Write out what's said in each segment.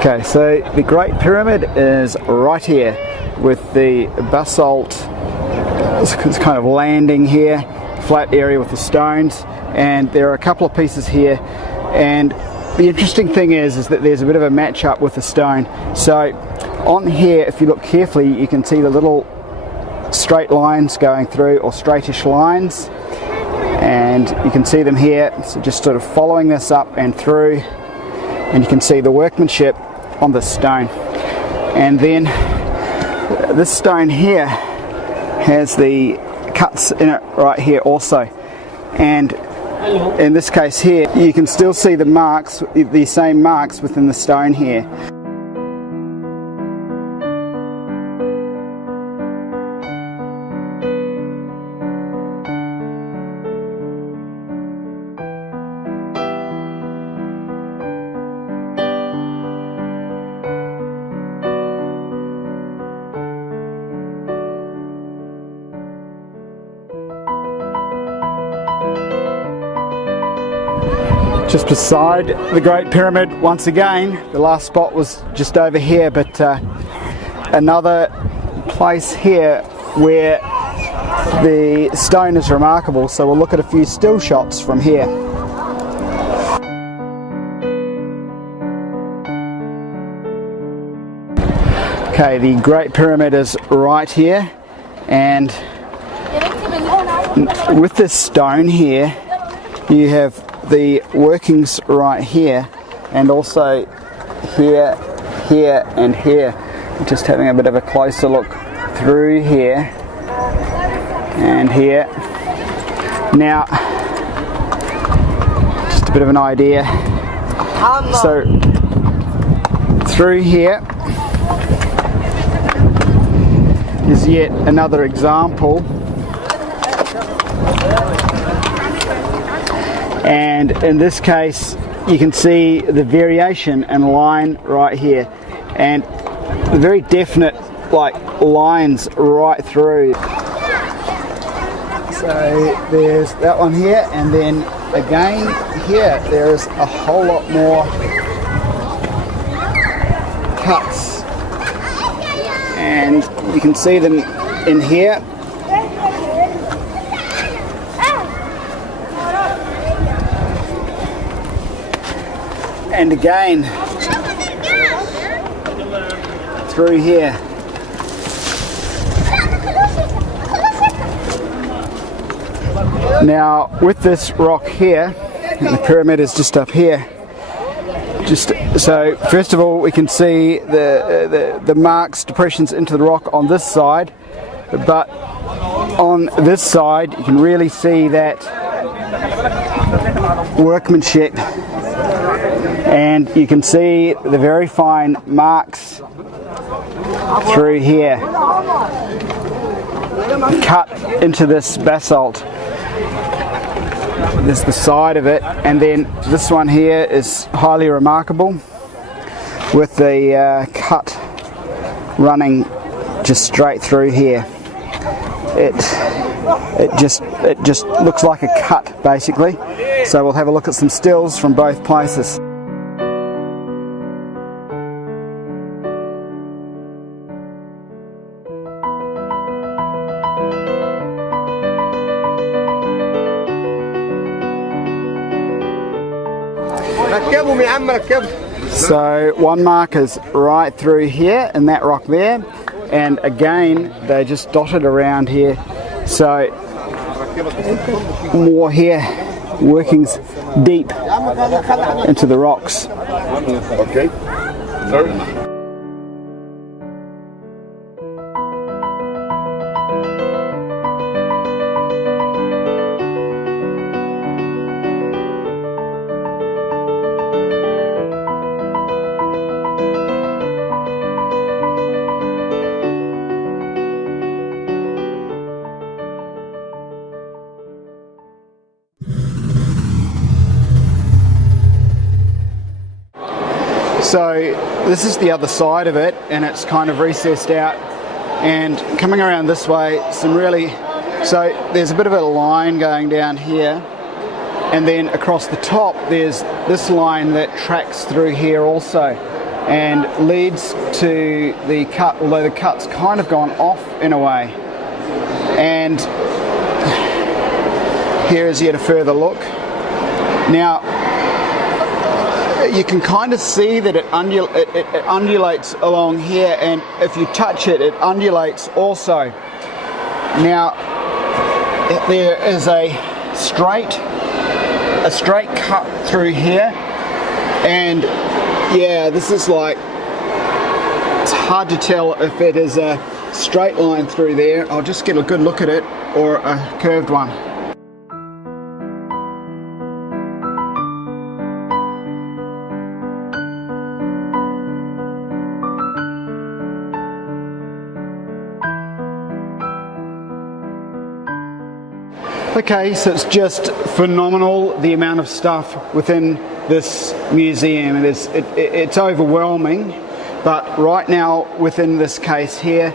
Okay, so the Great Pyramid is right here with the basalt. It's kind of landing here, flat area with the stones, and there are a couple of pieces here. And the interesting thing is that there's a bit of a match up with the stone. So on here, if you look carefully, you can see the little straight lines going through, or straightish lines, and you can see them here. So just sort of following this up and through, and you can see the workmanship on the stone. And then this stone here has the cuts in it right here also, and in this case here you can still see the marks, the same marks within the stone here. Just beside the Great Pyramid, once again, the last spot was just over here, but another place here where the stone is remarkable, so we'll look at a few still shots from here. Okay, the Great Pyramid is right here, and with this stone here you have the workings right here, and also here, here and here. Just having a bit of a closer look through here and here. Now, just a bit of an idea. So through here is yet another example. And in this case you can see the variation and line right here, and very definite like lines right through. So there's that one here, and then again here there's a whole lot more cuts, and you can see them in here. And again through here. Now with this rock here, and the pyramid is just up here, just so first of all we can see the marks, depressions into the rock on this side, but on this side you can really see that workmanship. And you can see the very fine marks through here, cut into this basalt. There's the side of it, and then this one here is highly remarkable, with the cut running just straight through here. It just looks like a cut basically. So we'll have a look at some stills from both places. So one mark is right through here in that rock there, and again they just dotted around here. So more here, workings deep into the rocks. Okay. Sorry. So this is the other side of it, and it's kind of recessed out, and coming around this way, so there's a bit of a line going down here, and then across the top there's this line that tracks through here also. and leads to the cut, although the cut's kind of gone off in a way. And here is yet a further look. Now, you can kind of see that it undulates along here, and if you touch it, it undulates also. Now, there is a straight cut through here, and yeah, this is like, it's hard to tell if it is a straight line through there. I'll just get a good look at it, or a curved one. Okay, so it's just phenomenal, the amount of stuff within this museum. It's overwhelming, but right now within this case here,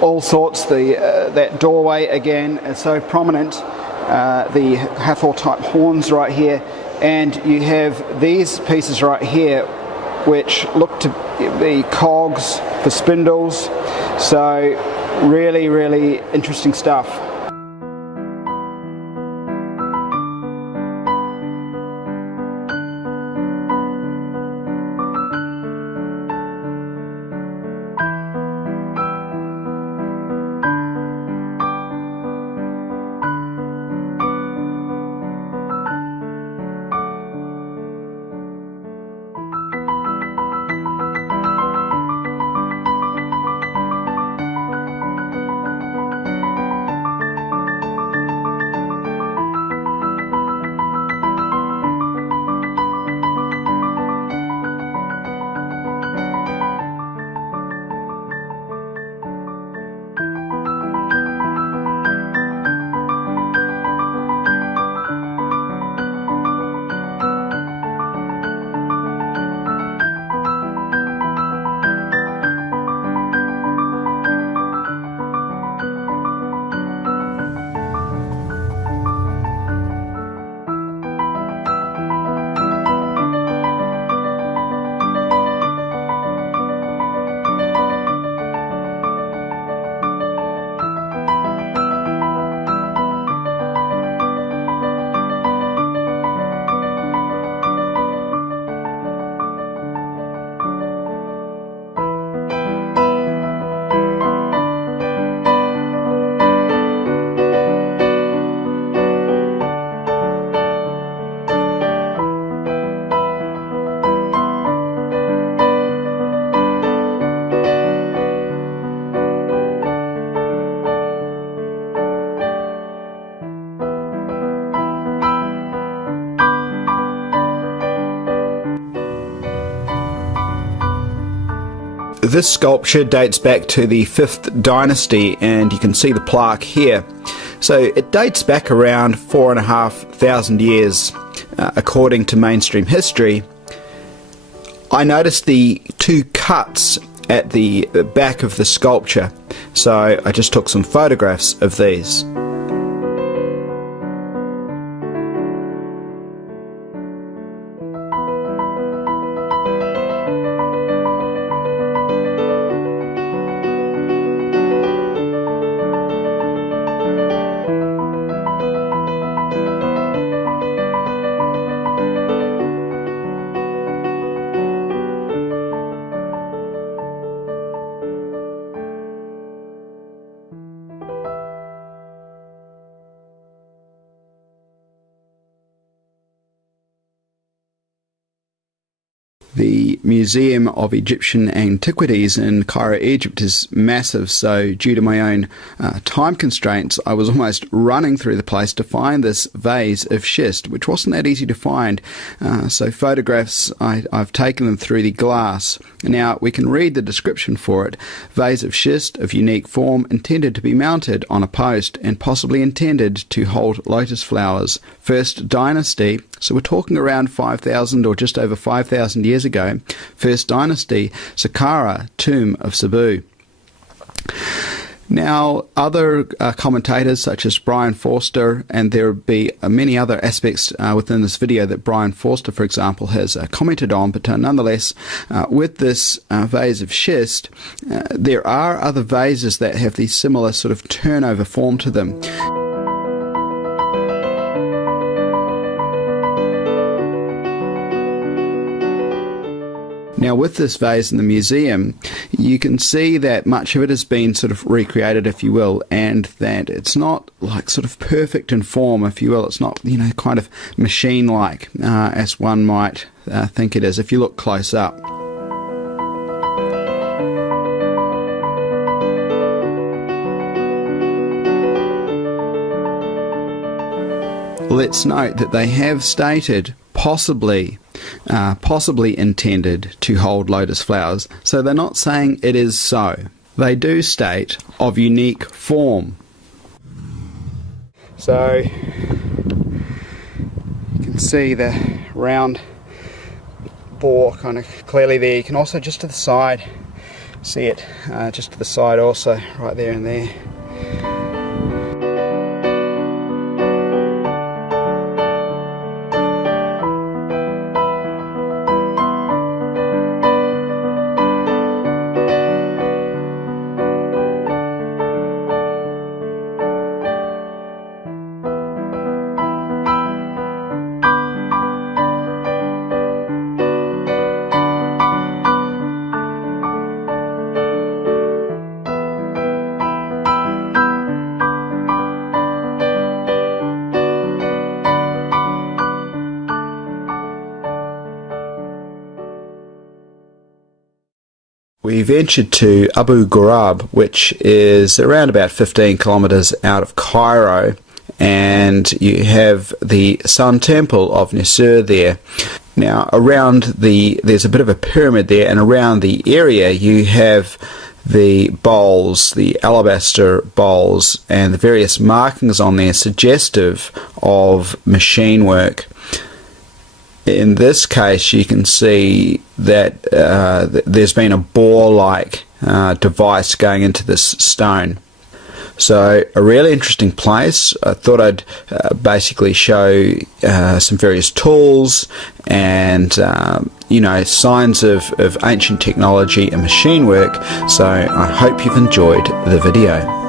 all sorts. That doorway again is so prominent. The Hathor type horns right here, and you have these pieces right here, which look to be cogs for spindles. So really, really interesting stuff. This sculpture dates back to the 5th dynasty, and you can see the plaque here. So it dates back around 4,500 years, according to mainstream history. I noticed the 2 cuts at the back of the sculpture, so I just took some photographs of these. The Museum of Egyptian Antiquities in Cairo, Egypt is massive, so due to my own time constraints, I was almost running through the place to find this vase of schist, which wasn't that easy to find. So photographs, I've taken them through the glass. Now we can read the description for it. Vase of schist of unique form, intended to be mounted on a post and possibly intended to hold lotus flowers. First dynasty, so we're talking around 5,000 or just over 5,000 years ago. First dynasty, Saqqara, tomb of Sabu. Now, other commentators such as Brian Forster, and there will be many other aspects within this video that Brian Forster, for example, has commented on, but nonetheless, with this vase of schist, there are other vases that have these similar sort of turnover form to them. Now, with this vase in the museum, you can see that much of it has been sort of recreated, if you will, and that it's not like sort of perfect in form, if you will. It's not, you know, kind of machine-like as one might think it is if you look close up. Let's note that they have stated possibly intended to hold lotus flowers, so they're not saying it is so. They do state of unique form. So you can see the round bore kind of clearly there. You can also just to the side see it, just to the side also, right there and there. We ventured to Abu Ghurab, which is around about 15 kilometres out of Cairo, and you have the Sun Temple of Nisir there. Now, there's a bit of a pyramid there, and around the area you have the bowls, the alabaster bowls, and the various markings on there suggestive of machine work. In this case, you can see that there's been a bore-like device going into this stone. So a really interesting place. I thought I'd basically show some various tools and signs of ancient technology and machine work. So I hope you've enjoyed the video.